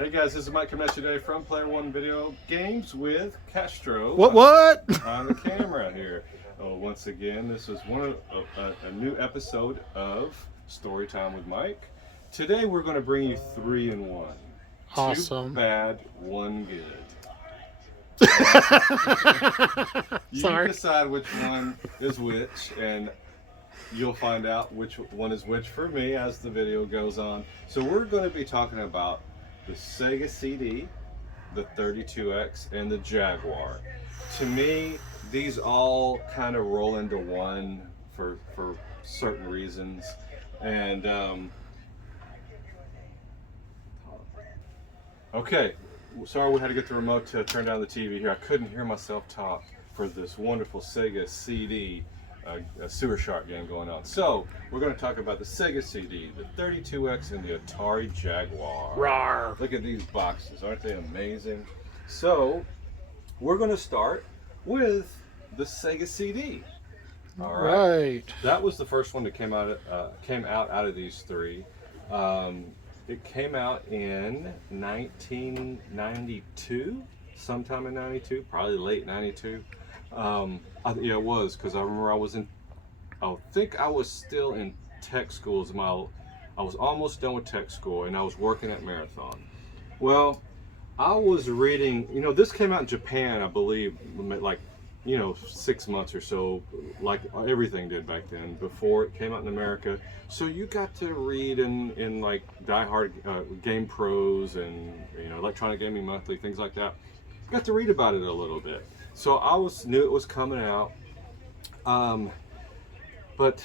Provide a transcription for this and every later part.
Hey guys, this is Mike coming at you today from Player One Video Games with Castro. What? On the camera here. Once again, this is a new episode of Storytime with Mike. Today we're going to bring you 3 in 1. Awesome. 2 bad, 1 good. You Sorry. decide which one is which, and you'll find out which one is which for me as the video goes on. So we're going to be talking about the Sega CD, the 32X, and the Jaguar. To me, these all kind of roll into one for certain reasons. And okay, sorry we had to get the remote to turn down the TV here. I couldn't hear myself talk for this wonderful Sega CD. A sewer shark game going on. So we're going to talk about the Sega CD, the 32X, and the Atari Jaguar. Rawr. Look at these boxes, aren't they amazing? So we're going to start with the Sega CD. All right. That was the first one that came out of these 3. It came out in 1992, sometime in 92, probably late 92. Yeah, it was, because I remember I think I was still in tech school. I was almost done with tech school, and I was working at Marathon. Well, I was reading, this came out in Japan, I believe, like, 6 months or so, like everything did back then, before it came out in America. So you got to read in like Die Hard Game Pros and, Electronic Gaming Monthly, things like that. Got to read about it a little bit. So I knew it was coming out, but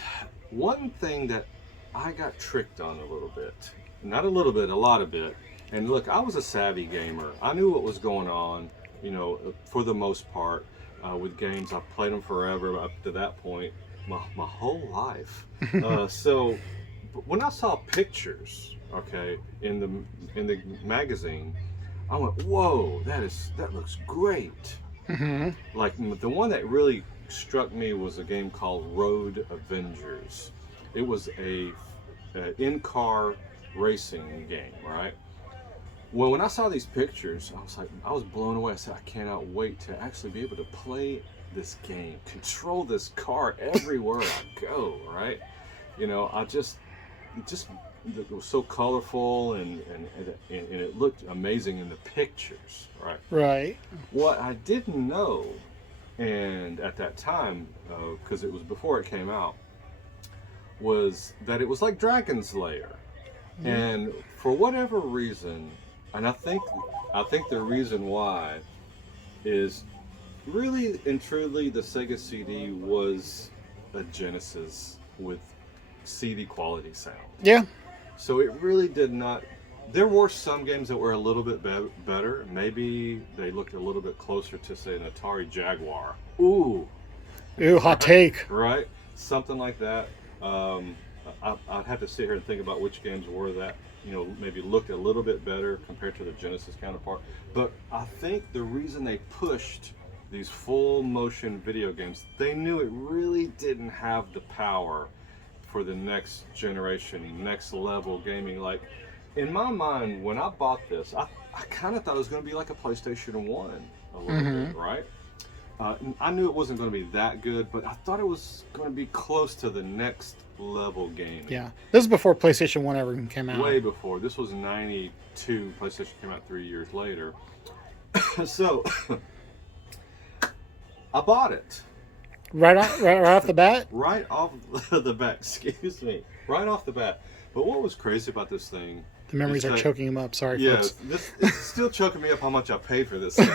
one thing that I got tricked on a little bit, not a little bit, a lot of it. And look, I was a savvy gamer. I knew what was going on, for the most part, with games. I've played them forever up to that point, my whole life. So when I saw pictures, okay, in the magazine, I went, whoa, that looks great. Mm-hmm. Like the one that really struck me was a game called Road Avengers. It was a in-car racing game, right? Well, when I saw these pictures, I was blown away. I said, I cannot wait to actually be able to play this game, control this car everywhere I go, right? It was so colorful and it looked amazing in the pictures, right? Right. What I didn't know, and at that time, because it was before it came out, was that it was like Dragonslayer. Mm-hmm. And for whatever reason, and I think the reason why is really and truly the Sega CD was a Genesis with CD quality sound. Yeah. So it really did not. There were some games that were a little bit better. Maybe they looked a little bit closer to, say, an Atari Jaguar. Ooh, hot take. Right? Something like that. I'd have to sit here and think about which games were that, maybe looked a little bit better compared to the Genesis counterpart. But I think the reason they pushed these full motion video games, they knew it really didn't have the power for the next generation, next level gaming. Like, in my mind, when I bought this, I kind of thought it was going to be like a PlayStation 1 a little bit, right? I knew it wasn't going to be that good, but I thought it was going to be close to the next level gaming. Yeah. This is before PlayStation 1 ever came out. Way before. This was 92. PlayStation came out 3 years later. So, I bought it. Right off the bat? Right off the bat, excuse me. Right off the bat. But what was crazy about this thing... The memories are choking him up. Sorry, folks. It's still choking me up how much I paid for this thing.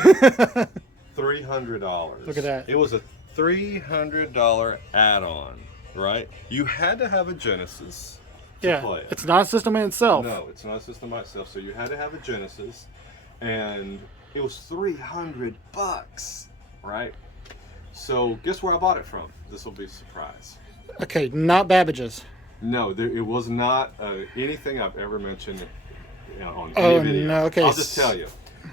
$300. Look at that. It was a $300 add-on, right? You had to have a Genesis to play it. It's not a system in itself. No, it's not a system by itself. So you had to have a Genesis, and it was $300, right? So guess where I bought it from? This will be a surprise. Okay, not Babbage's. No, it was not anything I've ever mentioned on any video. No, okay. I'll just tell you.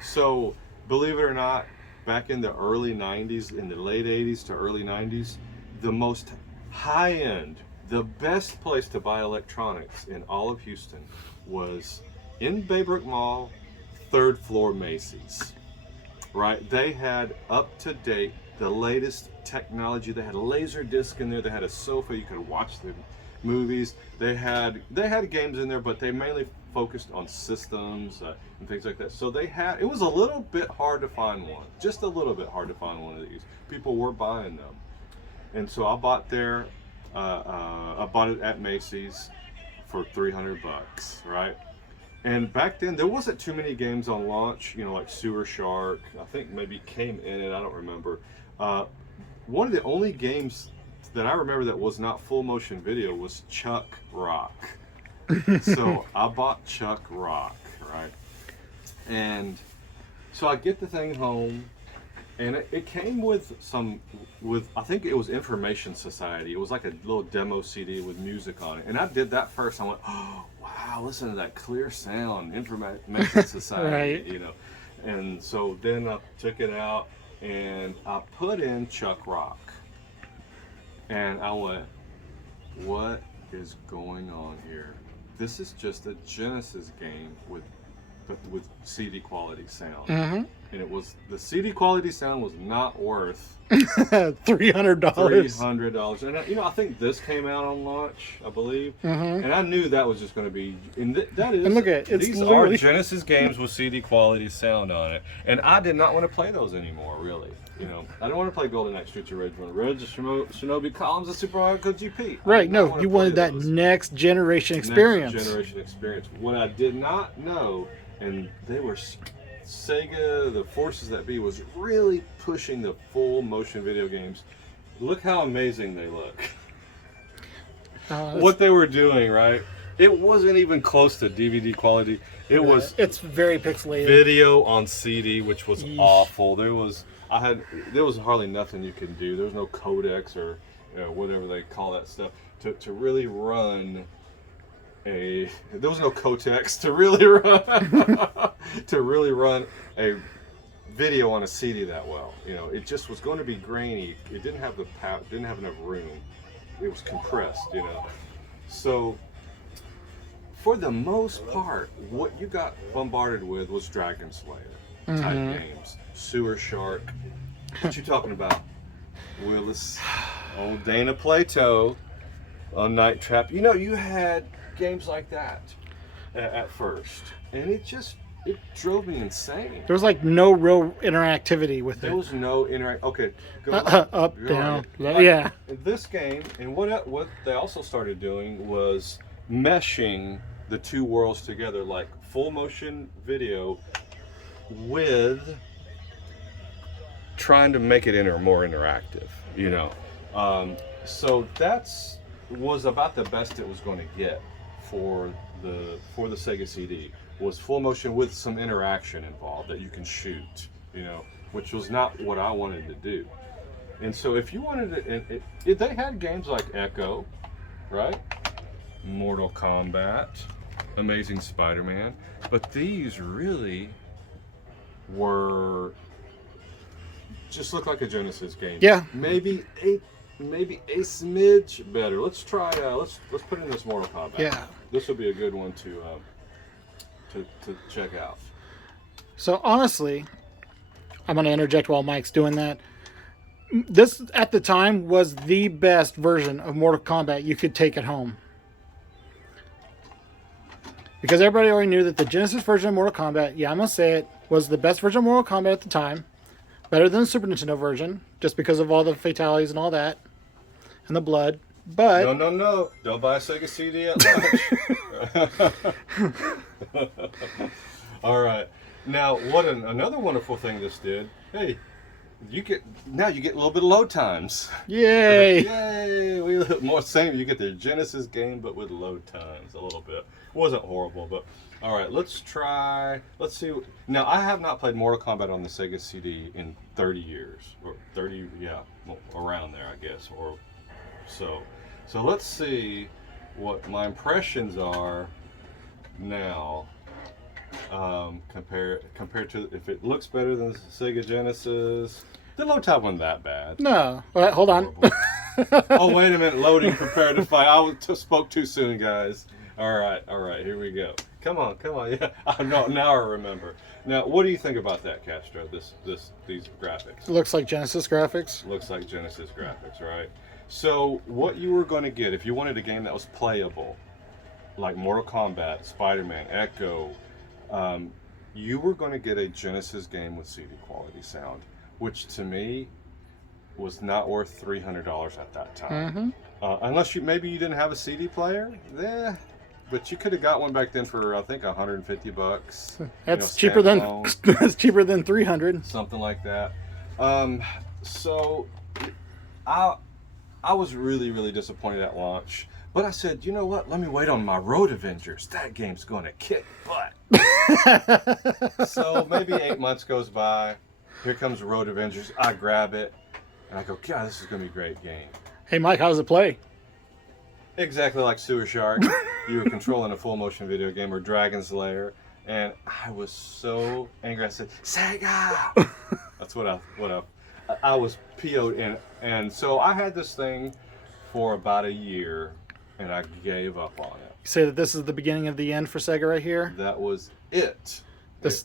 So, believe it or not, back in the early 90s, in the late 80s to early 90s, the most high-end, the best place to buy electronics in all of Houston was in Baybrook Mall, third floor Macy's, right? They had up to date, the latest technology. They had a laser disc in there. They had a sofa. You could watch the movies. They had games in there, but they mainly focused on systems and things like that. So it was a little bit hard to find one, just a little bit hard to find one of these. People were buying them, and so I bought I bought it at Macy's for $300, right? And back then there wasn't too many games on launch, like Sewer Shark. I think maybe came in it. I don't remember. One of the only games that I remember that was not full motion video was Chuck Rock. So I bought Chuck Rock, right? And so I get the thing home, and it came with I think it was Information Society. It was like a little demo CD with music on it. And I did that first. I went, oh, wow, listen to that clear sound, Information Society, Right. And so then I took it out and I put in Chuck Rock. And I went, what is going on here? This is just a Genesis game with CD quality sound. Mm-hmm. And the CD quality sound was not worth $300. $300. And I think this came out on launch, I believe. Mm-hmm. And I knew that was just going to be. And look at it. These are Genesis games with CD quality sound on it. And I did not want to play those anymore, really. I don't want to play Golden Axe, Streets of Rage 1, Reg, Shinobi, Columns, and Super Mario GP. Right, no, you wanted that next generation experience. Next generation experience. What I did not know, and they were Sega, the forces that be, was really pushing the full motion video games. Look how amazing they look. What they were doing, right? It wasn't even close to DVD quality. It's very pixelated. Video on CD, which was awful. There was hardly nothing you could do. There was no codecs or whatever they call that stuff to really run there was no codecs to really run a video on a CD that well. It just was going to be grainy. It didn't have didn't have enough room. It was compressed, So for the most part, what you got bombarded with was Dragonslayer type games. Sewer Shark. What you talking about? Willis. Old Dana Plato on Night Trap. You had games like that at first. And it drove me insane. There was no real interactivity with it. There was no Okay, go up, go down. ahead. Yeah. In this game, and what they also started doing was meshing the two worlds together, like full motion video with trying to make it more interactive, so was about the best it was going to get for the Sega CD, was full motion with some interaction involved that you can shoot, which was not what I wanted to do. And so if you wanted to, they had games like Echo, right? Mortal Kombat, Amazing Spider-Man, but these really just look like a Genesis game. Yeah. Maybe a smidge better. Let's try. Let's put in this Mortal Kombat. Yeah. This will be a good one to check out. So honestly, I'm going to interject while Mike's doing that. This at the time was the best version of Mortal Kombat you could take at home. Because everybody already knew that the Genesis version of Mortal Kombat, yeah, I'm going to say it, was the best version of Mortal Kombat at the time. Better than the Super Nintendo version, just because of all the fatalities and all that. And the blood. But... No. Don't buy a Sega CD at launch. All right. Now, another wonderful thing this did, hey, you get a little bit of load times. Yay! Yay! You get the Genesis game, but with load times a little bit. It wasn't horrible, but all right. Let's see. Now, I have not played Mortal Kombat on the Sega CD in 30 years, or 30, around there, I guess, or so. So let's see what my impressions are now. Compared to if it looks better than the Sega Genesis. The load time wasn't that bad. No. Well, hold on. Oh, wait a minute. Loading compared to fight. I spoke too soon, guys. All right. Here we go. Come on. Yeah, I know. Now I remember. Now, what do you think about that, Castro? These graphics. It looks like Genesis graphics. Looks like Genesis graphics, right? So, what you were going to get if you wanted a game that was playable, like Mortal Kombat, Spider-Man, Echo, you were going to get a Genesis game with CD quality sound, which to me was not worth $300 at that time. Unless maybe you didn't have a CD player, but you could have got one back then for I think $150. That's cheaper than that's cheaper than 300. Something like that. So I was really disappointed at launch. But I said, you know what? Let me wait on my Road Avengers. That game's going to kick butt. So maybe 8 months goes by. Here comes Road Avengers. I grab it. And I go, God, this is going to be a great game. Hey, Mike, how does it play? Exactly like Sewer Shark. You were controlling a full motion video game, or Dragonslayer. And I was so angry. I said, Sega! That's what I was PO'd in. And so I had this thing for about a year. And I gave up on it. You say that this is the beginning of the end for Sega right here? That was it.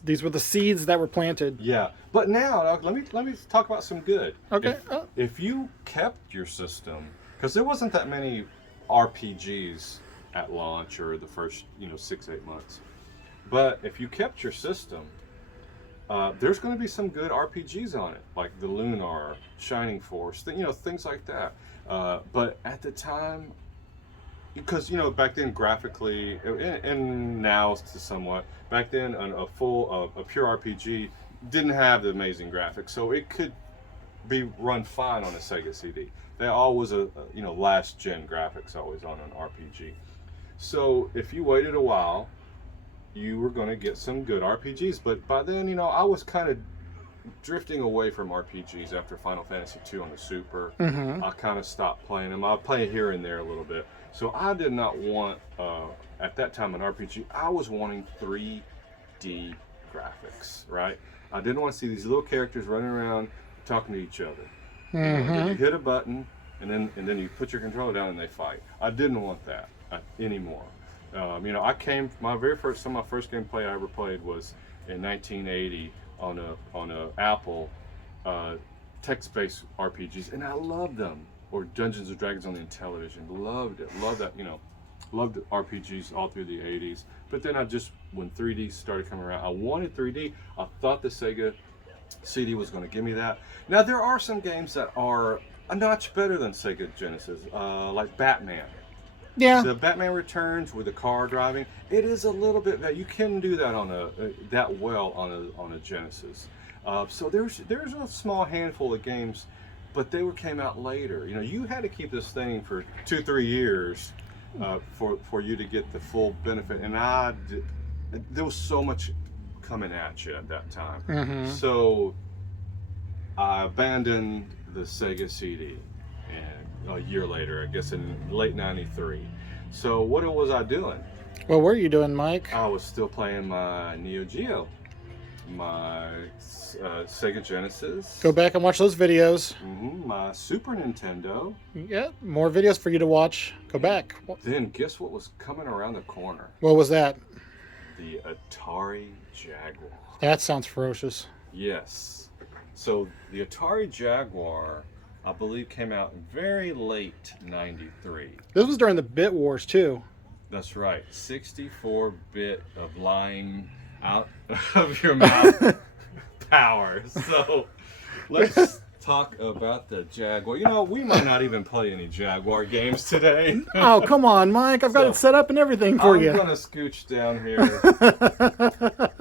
These were the seeds that were planted. Yeah. But now, let me talk about some good. Okay. If you kept your system, because there wasn't that many RPGs at launch or the first 6-8 months. But if you kept your system, there's going to be some good RPGs on it, like the Lunar, Shining Force, things like that. But at the time, because back then graphically, and now to somewhat, back then a pure RPG didn't have the amazing graphics, so it could be run fine on a Sega CD. They always last gen graphics always on an RPG. So if you waited a while, you were going to get some good RPGs. But by then, I was kind of drifting away from RPGs after Final Fantasy II on the Super. I kind of stopped playing them. I'll play here and there a little bit. So I did not want, at that time, an RPG. I was wanting 3D graphics, right? I didn't want to see these little characters running around talking to each other. You hit a button, and then you put your controller down and they fight. I didn't want that anymore. My first gameplay I ever played was in 1980 on a Apple text-based RPGs, and I loved them. Or Dungeons and Dragons on the Intellivision. Loved it. Loved that, loved RPGs all through the 80s. But then when 3D started coming around, I wanted 3D. I thought the Sega CD was going to give me that. Now, there are some games that are a notch better than Sega Genesis, like Batman. Yeah. The Batman Returns with the car driving, it is a little bit, you can do that on a Genesis. So there's a small handful of games, but they came out later. You had to keep this thing for 2-3 years for you to get the full benefit. And there was so much coming at you at that time. So I abandoned the Sega CD, and a year later, I guess in late '93. So what was I doing? What were you doing, Mike? I was still playing my Neo Geo, my Sega Genesis. Go back and watch those videos. My Super Nintendo. Yeah, more videos for you to watch. Go back. Then guess what was coming around the corner? What was that? The Atari Jaguar. That sounds ferocious. Yes. So the Atari Jaguar, I believe, came out very late '93. This was during the Bit Wars too. That's right. 64-bit of lying out of your mouth power. So let's talk about the Jaguar. We might not even play any Jaguar games today. Oh, come on, Mike. I've got it set up and everything for you. I'm going to scooch down here.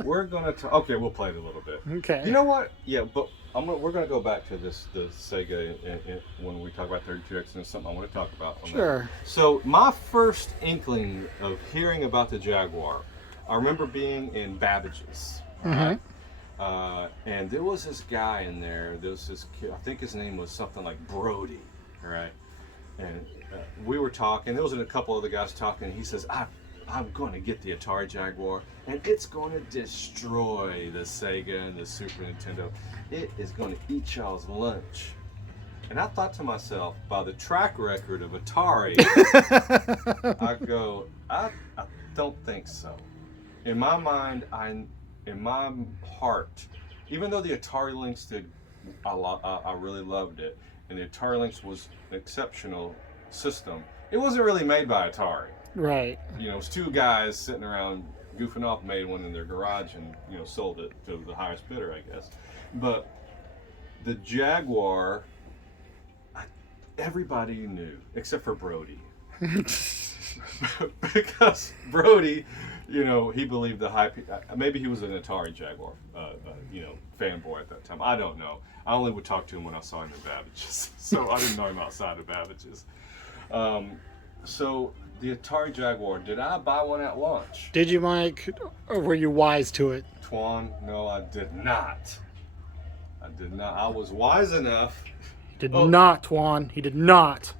We're going to okay, we'll play it a little bit. Okay. You know what? Yeah, but we're going to go back to the Sega when we talk about 32X, and it's something I want to talk about. Sure. So my first inkling of hearing about the Jaguar, I remember being in Babbage's. Right? And there was this guy in there. There was this kid, I think his name was something like Brody, right? And we were talking. There was a couple other guys talking. And he says, I'm going to get the Atari Jaguar, and it's going to destroy the Sega and the Super Nintendo. It is going to eat y'all's lunch. And I thought to myself, by the track record of Atari, I go, I don't think so. in my mind, in my heart, even though the Atari Lynx did, I really loved it, and the Atari Lynx was an exceptional system. It wasn't really made by Atari. Right. You know, it was two guys sitting around goofing off, made one in their garage, and sold it to the highest bidder, I guess. But the Jaguar, everybody knew except for Brody. Because Brody, he believed the hype. Maybe he was an Atari Jaguar, fanboy at that time. I don't know. I only would talk to him when I saw him in Babbage's, so I didn't know him outside of Babbage's. So the Atari Jaguar, did I buy one at launch? Did you, Mike? Or were you wise to it? Twan, no, I did not. I did not. I was wise enough. He did not, Twan. He did not.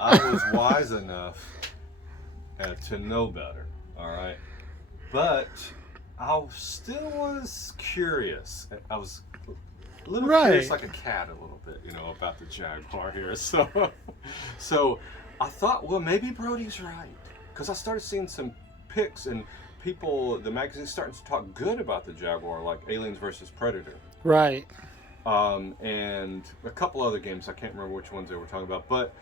I was wise enough to know better, all right? But I still was curious. I was a little curious, like a cat, a little bit, about the Jaguar here. So I thought, well, maybe Brody's right, because I started seeing some pics and people, the magazine's starting to talk good about the Jaguar, like Aliens versus Predator. Right. And a couple other games, I can't remember which ones they were talking about, but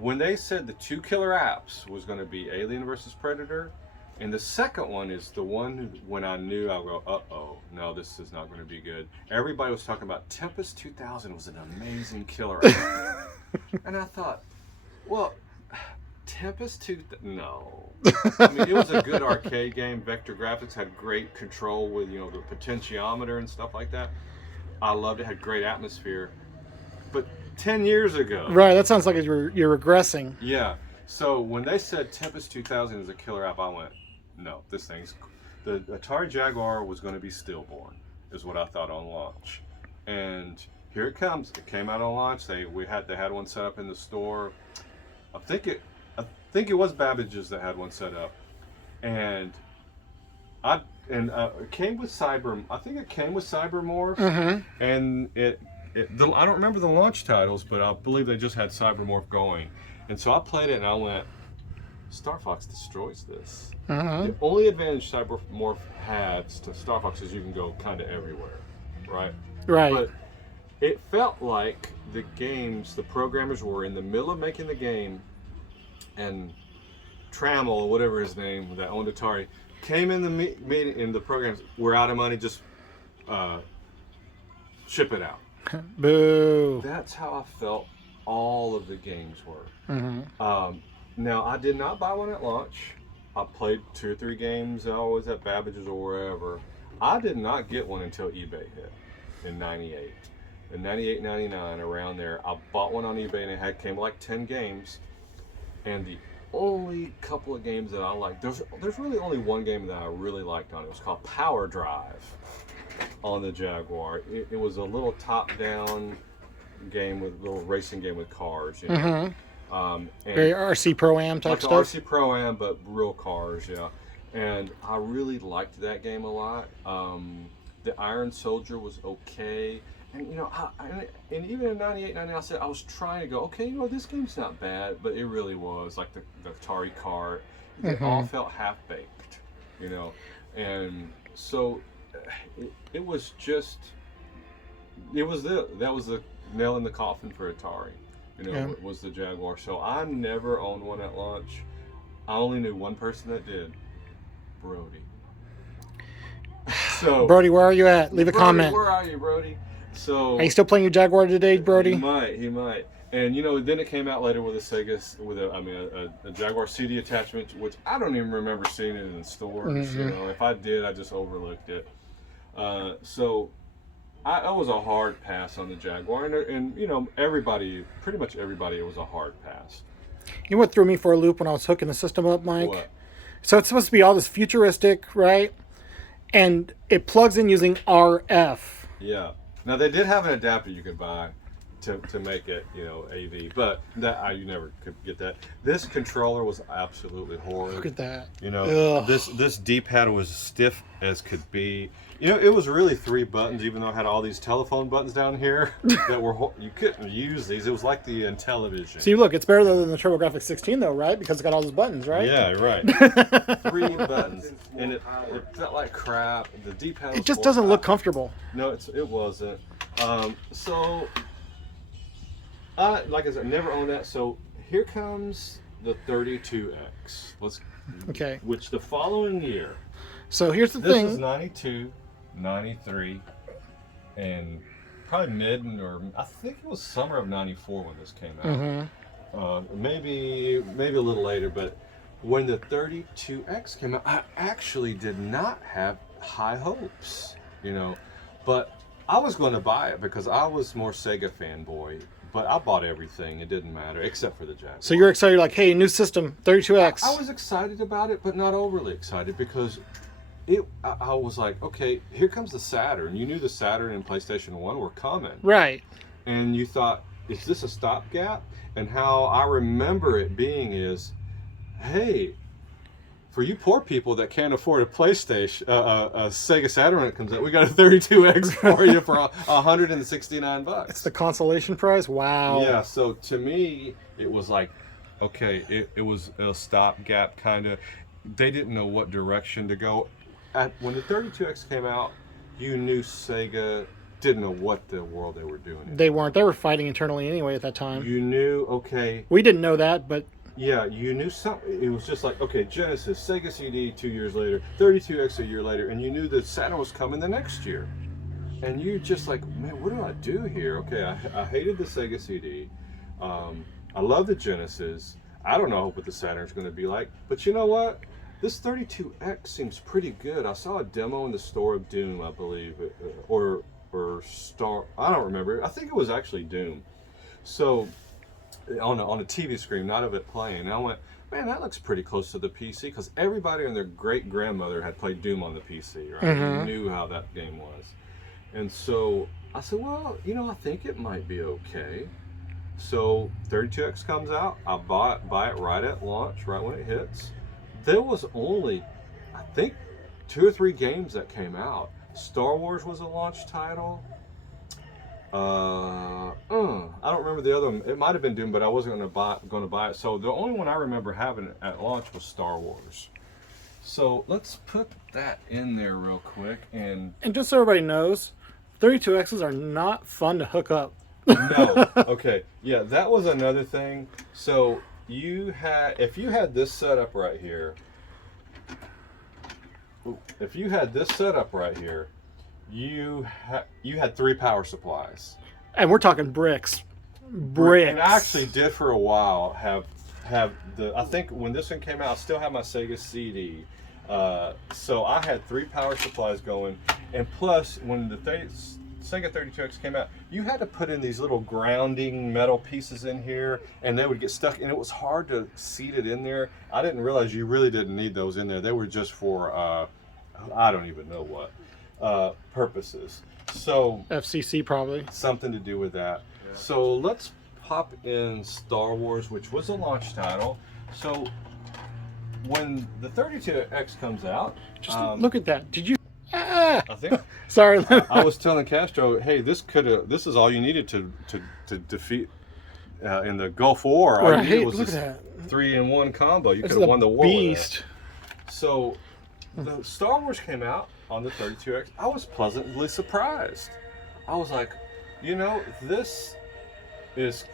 when they said the two killer apps was going to be Alien versus Predator, and the second one is the one when I knew, I'll go, uh-oh, no, this is not going to be good. Everybody was talking about Tempest 2000 was an amazing killer app. And I thought, well, Tempest 2000, no. I mean, it was a good arcade game. Vector graphics, had great control with, the potentiometer and stuff like that. I loved it, had great atmosphere. But 10 years ago. Right, that sounds like you're regressing. Yeah. So when they said Tempest 2000 is a killer app, I went, no, this thing's... The Atari Jaguar was going to be stillborn, is what I thought on launch. And here it comes. It came out on launch. They had one set up in the store. I think it was Babbage's that had one set up. And it came with Cyber... I think it came with Cybermorph. Mm-hmm. And I don't remember the launch titles, but I believe they just had Cybermorph going. And so I played it and I went, Star Fox destroys this. Uh-huh. The only advantage Cybermorph has to Star Fox is you can go kind of everywhere, right? Right. But it felt like the programmers were in the middle of making the game, and Trammell, or whatever his name, that owned Atari, came in the meeting, in the programs, we're out of money, just ship it out. Boo. That's how I felt all of the games were. Mm-hmm. Now, I did not buy one at launch. I played 2 or 3 games always at Babbage's or wherever. I did not get one until eBay hit in 98. In 98, 99, around there, I bought one on eBay and it came like 10 games. And the only couple of games that I liked, there's really only one game that I really liked on it. It was called Power Drive on the Jaguar. It was a little top-down game, with a little racing game with cars. Mm-hmm. And very RC Pro-Am type like stuff. RC Pro-Am, but real cars, yeah. And I really liked that game a lot. The Iron Soldier was okay. And, and even in 98, 99, I said, I was trying to go, okay, this game's not bad, but it really was. Like the Atari cart, it all felt half-baked, And so it was just, that was the nail in the coffin for Atari. It was the Jaguar. So I never owned one at launch. I only knew one person that did, Brody. So Brody, where are you at? Leave a comment. Where are you, Brody? So are you still playing your Jaguar today, Brody? He might. And then it came out later with a Jaguar CD attachment, which I don't even remember seeing it in stores. Mm-hmm. If I did, I just overlooked it. So I was a hard pass on the Jaguar, and pretty much everybody, it was a hard pass. You know what threw me for a loop when I was hooking the system up, Mike? What? So it's supposed to be all this futuristic, right? And it plugs in using RF. Yeah. Now they did have an adapter you could buy, to make it, you know, AV. But you never could get that. This controller was absolutely horrid. Look at that. You know, Ugh. this D-pad was stiff as could be. You know, it was really 3 buttons, even though it had all these telephone buttons down here that were you couldn't use these. It was like the Intellivision. See, look, it's better than the TurboGrafx 16, though, right? Because it's got all those buttons, right? Yeah, right. 3 buttons, and it felt like crap. The D-pad. It just doesn't look comfortable. No, it wasn't. So, like I said, I never owned that. So here comes the 32X. Okay. Which the following year. So here's the This thing. is 92, 93, and probably I think it was summer of 94 when this came out. Maybe a little later, but when the 32X came out, I actually did not have high hopes, you know, but I was going to buy it because I was more Sega fanboy, but I bought everything. It didn't matter except for the Jaguar. So you're excited, like, hey, new system, 32X. I was excited about it, but not overly excited because I was like, okay, here comes the Saturn. You knew the Saturn and PlayStation 1 were coming. Right. And you thought, is this a stopgap? And how I remember it being is, hey, for you poor people that can't afford a PlayStation, a Sega Saturn when it comes out, we got a 32X for you for $169. It's the consolation prize? Wow. Yeah, so to me, it was like, okay, it was a stopgap kind of. They didn't know what direction to go. When the 32X came out, you knew Sega didn't know what the world they were doing. They weren't. They were fighting internally anyway at that time. You knew, okay. We didn't know that, but... Yeah, you knew something. It was just like, okay, Genesis, Sega CD 2 years later, 32X a year later, and you knew that Saturn was coming the next year. And you're just like, man, what do I do here? Okay, I hated the Sega CD. I love the Genesis. I don't know what the Saturn's going to be like. But you know what? This 32X seems pretty good. I saw a demo in the store of Doom, I believe, or Star. I don't remember. I think it was actually Doom. So on a TV screen, not of it playing. And I went, man, that looks pretty close to the PC because everybody and their great grandmother had played Doom on the PC, right? Mm-hmm. They knew how that game was. And so I said, well, you know, I think it might be okay. So 32X comes out. I buy it right at launch, right when it hits. There was only, I think, 2 or 3 games that came out. Star Wars was a launch title. I don't remember the other one. It might have been Doom, but I wasn't going to buy it. So the only one I remember having at launch was Star Wars. So let's put that in there real quick. And just so everybody knows, 32Xs are not fun to hook up. No. Okay. Yeah, that was another thing. So if you had this setup right here, you had 3 power supplies. And we're talking bricks. Bricks. And I actually did for a while have I think when this one came out, I still have my Sega CD. So I had 3 power supplies going, and plus when the Sega 32X came out, you had to put in these little grounding metal pieces in here, and they would get stuck, and it was hard to seat it in there. I didn't realize you really didn't need those in there. They were just for I don't even know what purposes. So FCC probably. Something to do with that. Yeah. So let's pop in Star Wars, which was a launch title. So when the 32X comes out, just look at that. Did you? I think. Sorry. I was telling Castro, hey, this is all you needed to defeat in the Gulf War. All you needed was look this at that. 3-in-1 combo. You could have won the war beast. with that. So the Star Wars came out on the 32X. I was pleasantly surprised. I was like, you know, this is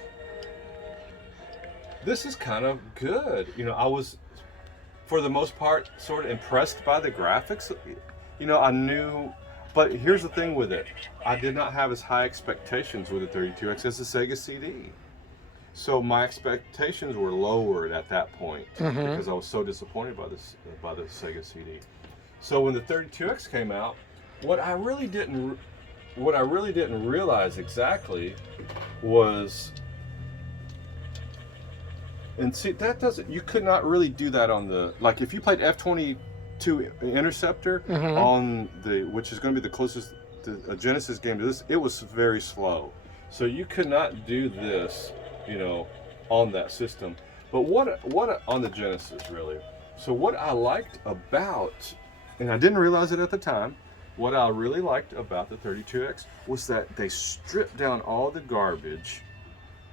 kind of good. You know, I was, for the most part, sort of impressed by the graphics. You know, I knew, but here's the thing with it. I did not have as high expectations with the 32X as the Sega CD. So my expectations were lowered at that point because I was so disappointed by the Sega CD. So when the 32X came out, what I really didn't realize exactly was, and see, you could not really do that on the, like if you played F-22 Interceptor on which is going to be the closest Genesis game to this, it was very slow. So you could not do this, on that system. But what on the Genesis really? So what I liked about, and I didn't realize it at the time, what I really liked about the 32X was that they stripped down all the garbage.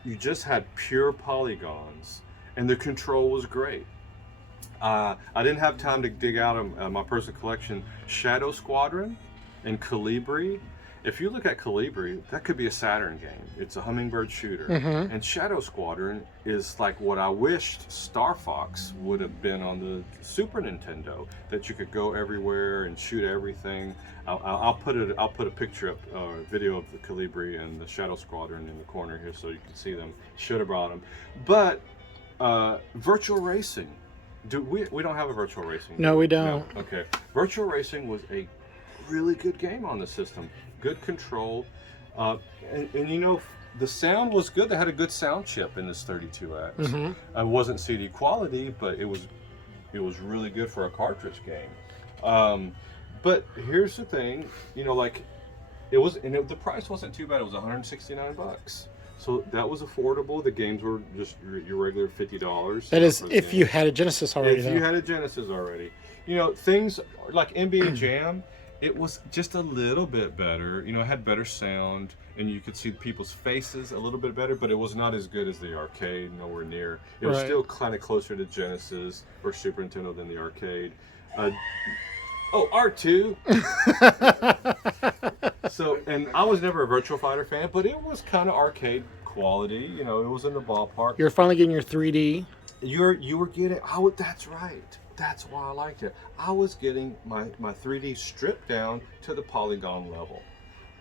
You just had pure polygons, and the control was great. I didn't have time to dig out of my personal collection Shadow Squadron and Kolibri. If you look at Kolibri, that could be a Saturn game. It's a hummingbird shooter. Mm-hmm. And Shadow Squadron is like what I wished Star Fox would have been on the Super Nintendo, that you could go everywhere and shoot everything. I'll put a picture up, a video of the Kolibri and the Shadow Squadron in the corner here so you can see them. Should have brought them. But virtual racing. We don't have a virtual racing. No, we don't. No. Okay. Virtual racing was a really good game on the system. Good control, and the sound was good. They had a good sound chip in this 32X. Mm-hmm. It wasn't CD quality, but it was really good for a cartridge game. But here's the thing, the price wasn't too bad. It was $169. So that was affordable. The games were just your regular $50. That is, if you had a Genesis already. If you had a Genesis already, things like NBA Jam. It was just a little bit better. It had better sound, and you could see people's faces a little bit better, but it was not as good as the arcade, nowhere near. It was still kind of closer to Genesis or Super Nintendo than the arcade. R2! So, and I was never a Virtua Fighter fan, but it was kind of arcade quality. It was in the ballpark. You're finally getting your 3D. You were getting, that's right. That's why I liked it. I was getting my 3D stripped down to the polygon level.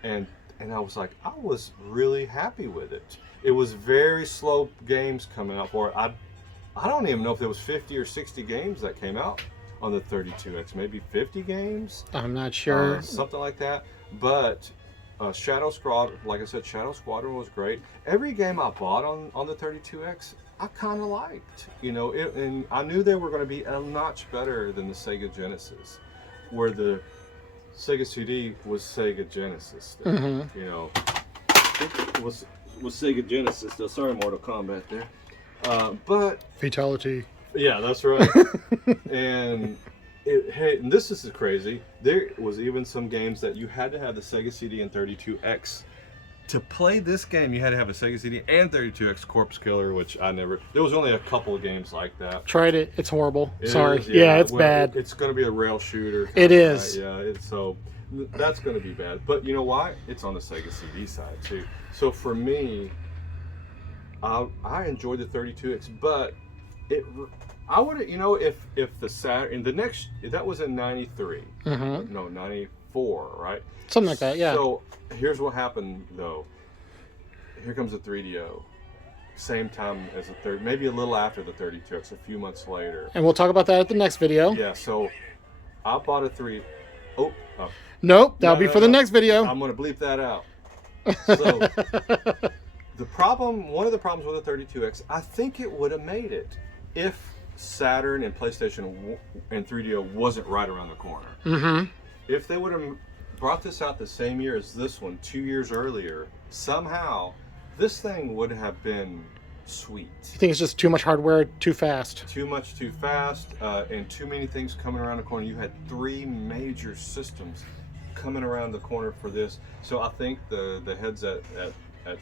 And I was like, I was really happy with it. It was very slow games coming out for it. I don't even know if there was 50 or 60 games that came out on the 32X. Maybe 50 games? I'm not sure. Something like that. But Shadow Squadron, like I said, Shadow Squadron was great. Every game I bought on the 32X, I kind of liked, and I knew they were going to be a notch better than the Sega Genesis, where the Sega CD was Sega Genesis. Mm-hmm. It was Sega Genesis. Though. Sorry, Mortal Kombat there, but fatality. Yeah, that's right. And and this is crazy. There was even some games that you had to have the Sega CD and 32X. To play this game, you had to have a Sega CD and 32X Corpse Killer, which I never. There was only a couple of games like that. Tried it. It's horrible. It Sorry. is, It's bad. It's going to be a rail shooter. It is. So that's going to be bad. But you know why? It's on the Sega CD side too. So for me, I enjoyed the 32X, but I would, if the Saturn, the next, that was in 93. Mm-hmm. No, 94, right? Something like that, yeah. So here's what happened though. Here comes the 3DO. Same time as the maybe a little after the 32X, a few months later. And we'll talk about that at the next video. Yeah, so I bought a 3. Oh. Nope, that'll be for the next video. I'm going to bleep that out. So one of the problems with the 32X, I think it would have made it if Saturn and PlayStation and 3DO wasn't right around the corner. Mm-hmm. If they would have brought this out the same year as this one, 2 years earlier, somehow this thing would have been sweet. You think it's just too much hardware, too fast? Too much, too fast, and too many things coming around the corner. You had 3 major systems coming around the corner for this. So I think the heads at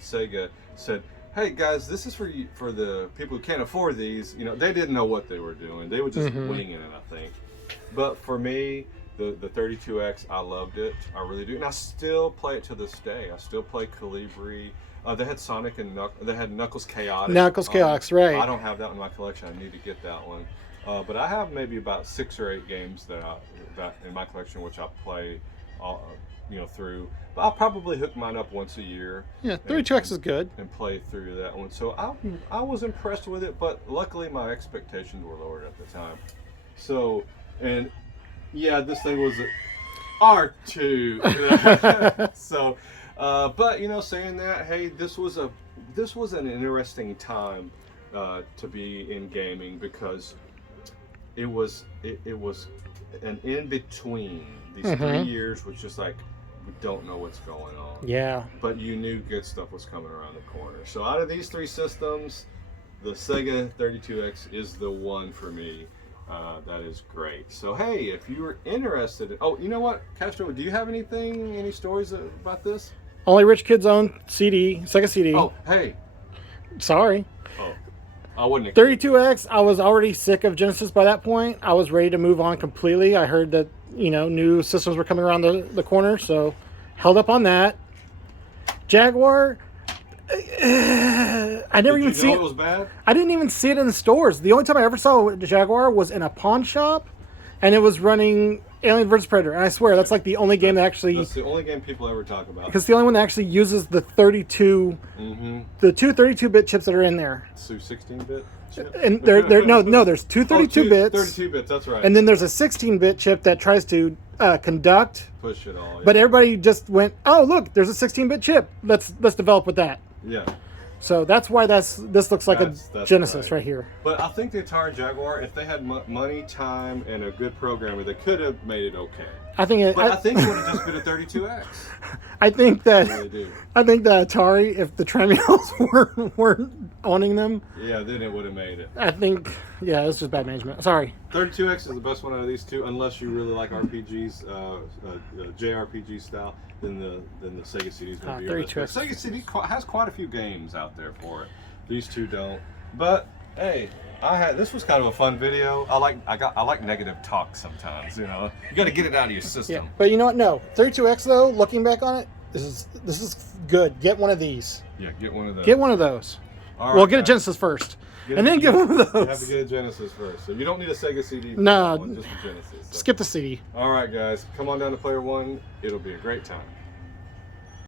Sega said, hey guys, this is for the people who can't afford these. They didn't know what they were doing. They were just winging it, I think. But for me, the 32X, I loved it. I really do. And I still play it to this day. I still play Kolibri. They had Sonic and they had Knuckles Chaotix. Knuckles Chaotix, right. I don't have that in my collection. I need to get that one. But I have maybe about 6 or 8 games that in my collection, which I play through. But I'll probably hook mine up once a year. Yeah, 32X is good. And play through that one. So I was impressed with it, but luckily my expectations were lowered at the time. So, and yeah, this thing was R2. So, but saying that, hey, this was an interesting time to be in gaming, because it was an in between. These 3 years was just like we don't know what's going on. Yeah. But you knew good stuff was coming around the corner. So out of these 3 systems, the Sega 32X is the one for me. That is great. So hey, if you were interested in, you know what, Castro, do you have any stories about this? Only rich kids own CD, Sega CD. Oh, hey. Sorry. Oh, I wouldn't. 32X, I was already sick of Genesis by that point. I was ready to move on completely. I heard that, new systems were coming around the corner, so held up on that. Jaguar, I never even see it. It was bad? I didn't even see it in the stores. The only time I ever saw the Jaguar was in a pawn shop, and it was running Alien vs. Predator. And I swear, that's like the only game that actually... That's the only game people ever talk about. Because the only one that actually uses the 32... Mm-hmm. The 2 32-bit chips that are in there. 2 16-bit chips? And there's 2 32 bits. 32 bits, that's right. And then there's a 16-bit chip that tries to conduct. Push it all. Yeah. But everybody just went, oh, look, there's a 16-bit chip. Let's develop with that. Yeah. So that's why this looks like That's a Genesis right here. But I think the Atari Jaguar, if they had money, time, and a good programmer, they could have made it okay. I think it would have just been a 32X. I think that I really do. I think that Atari, if the Tremuels weren't owning them, yeah, then it would have made it. I think, it's just bad management. Sorry. 32X is the best one out of these two, unless you really like RPGs, JRPG style. Then the Sega CD is going to be your best. Sega CD has quite a few games out there for it. These two don't. But hey, this was kind of a fun video. I like negative talk sometimes. You got to get it out of your system. Yeah, but you know what? No, 32X though. Looking back on it, this is good. Get one of these. Yeah, get one of those. Get one of those. All right, well, get a Genesis first, and then get one of those. You have to get a Genesis first. So you don't need a Sega CD. No, just a Genesis. So. Skip the CD. All right, guys, come on down to Player One. It'll be a great time.